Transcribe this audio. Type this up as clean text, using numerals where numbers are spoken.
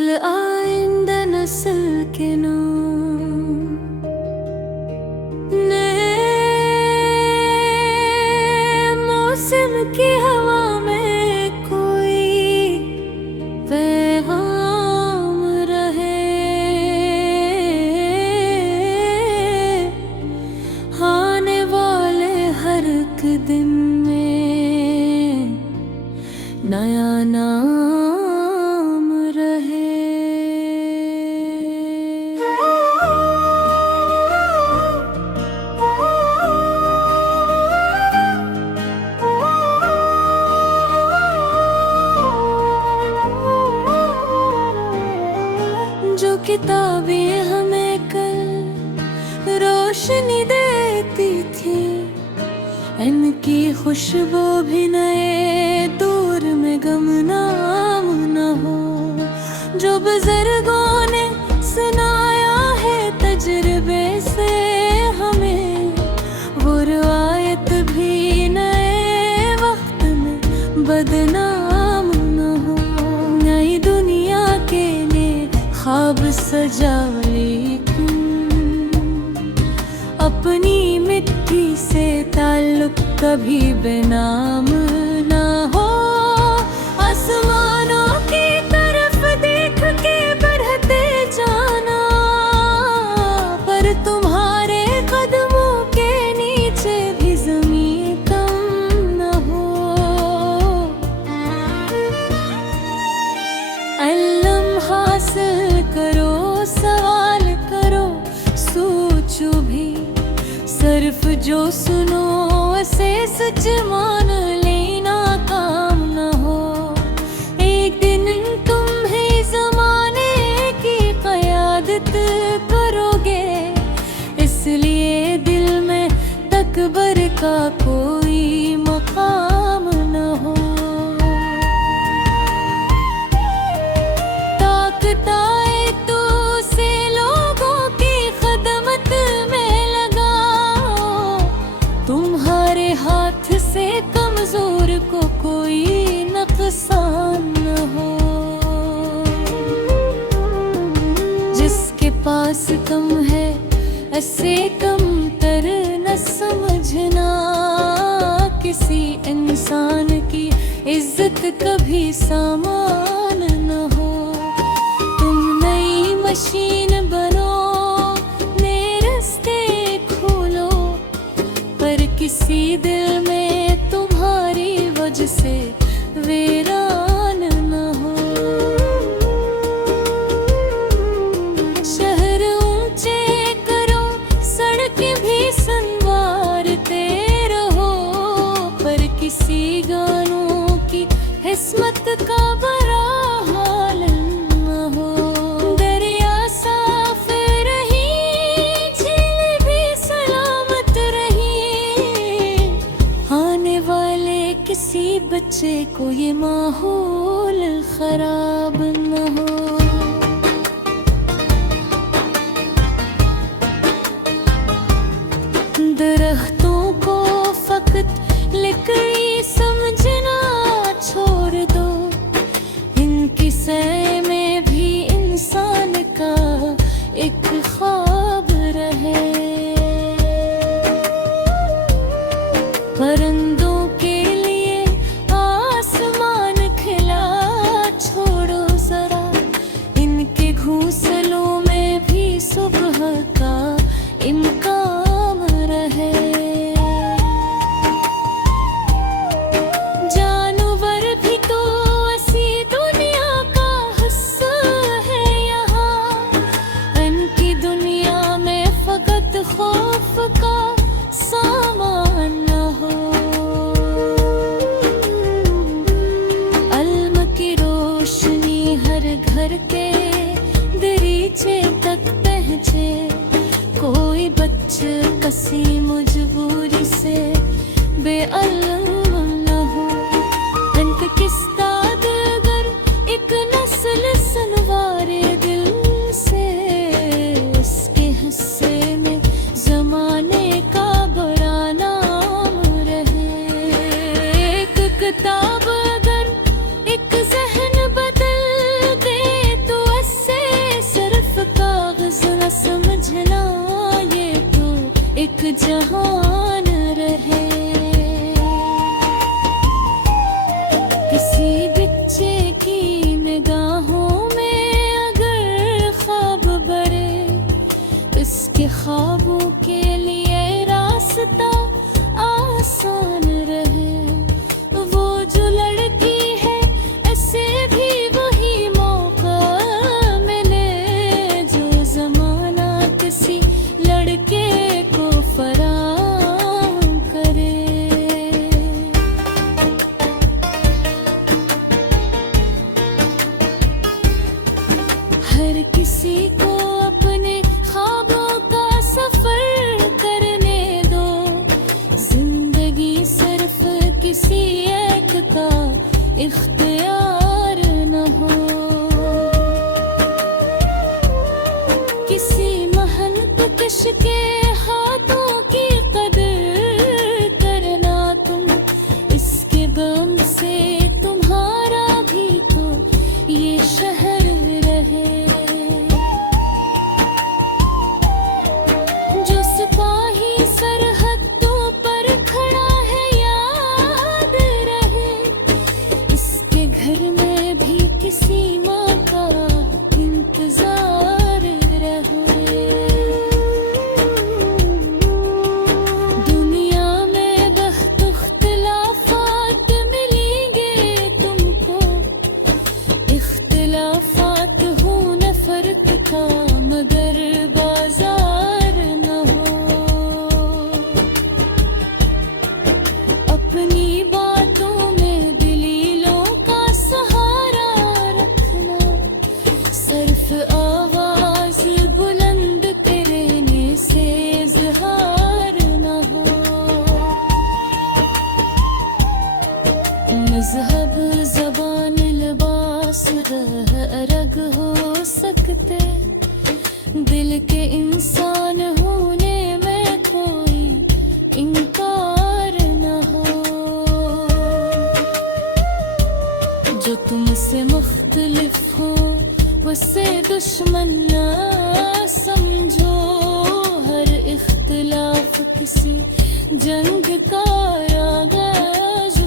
नस्ल आइंदा नस्ल के नाम नए मौसम की हवा में कोई पैगाम रहे, आने वाले हर एक दिन में नया नाम रहे। जो किताबें हमें कल रोशनी देती थी, इनकी खुशबू भी नए दौर में गुमनाम न हो। जो बुजुर्गों ने सुनाया है तजुर्बे से हमें, वो रिवायत भी नए वक्त में बदनाम न हो। नई दुनिया के लिए ख्वाब सजा लेकिन अपनी मिट्टी से ताल्लुक कभी बेनाम ना हो। आसमानों की तरफ देख के बढ़ते जाना, पर तुम्हारे कदमों के नीचे भी ज़मीन कम न हो। इल्म हासिल करो, सवाल करो, सोचो भी, सिर्फ जो सुनो उसे सच मान लेना काम न हो। एक दिन तुम ही ज़माने की क़यादत करोगे, इसलिए दिल में तकबर का कोई मकाम न हो। ताकत आए तो उसे लोगों की खदमत में लगाओ, तुम्हारे हाथ से कमजोर को कोई नुकसान न हो। जिसके पास कम है ऐसे कम तर न समझना, किसी इंसान की इज्जत कभी सामान न हो। तुम नई मशीन बनो, नए रास्ते खोलो, पर किसी दिल में तुम्हारी वजह से वीरान न हो। शहर ऊंचे करो, सड़कें भी संवारते रहो, पर किसी गानों की किस्मत का बड़ा हाल न हो। दरिया साफ रही, झील भी सलामत रही, आने वाले किसी बच्चे को ये माहौल खराब न हो। दरख्तों को फकत लकड़ी समझना छोड़ दो, इनकी सैर में भी इंसान का एक ख्वाब रहे। परिंदों के लिए आसमान खिला छोड़ो जरा, इनके घोंसलों में भी सुबह का इम्कान रहे। जानवर भी तो ऐसी दुनिया का हिस्सा है यहाँ, इनकी दुनिया में फकत खौफ का सामान न हो। इल्म की रोशनी हर घर के दरीचे तक पहुँचे, कोई बच्चा किसी मजबूरी से बेअल्म न हो। इनका किस्सा अगर एक नस्ल सनवारे दिल से, इसके हिस्से में जमाने का बुरा नाम रहे। एक किताब अगर एक जहन बदल दे तो ख्वाबों के लिए रास्ता आसान रहे। वो जो लड़की है ऐसे भी वही मौका मिले, जो जमाना किसी लड़के को फराहम करे। हर किसी को अपने ख्वाबों का सफर करने दो, जिंदगी सिर्फ किसी एक का इख्तियार न हो। किसी महंत कश के हाथों की कदर करना तुम, इसके बम से तुम्हारा भी तो ये शहर रहे। जो सिपाही सरहदों पर खड़ा है याद रहे, इसके घर में भी किसी माँ का इंतजार रहे। दुनिया में बहुत इख्तिलाफात मिलेंगे तुमको, इख्तिलाफात हो न फर्क का मगर बाजार न हो। अपनी बातों में दलीलों का सहारा रखना, सिर्फ आवाज बुलंद करने से इज़हार न हो। मज़हब ज़बान लिबास रह रग हो सकते, दिल के इंसान होने में कोई इनकार न हो। जो तुमसे मुख्तलिफ हो उससे दुश्मन ना समझो, हर इख्तिलाफ किसी जंग का आगाज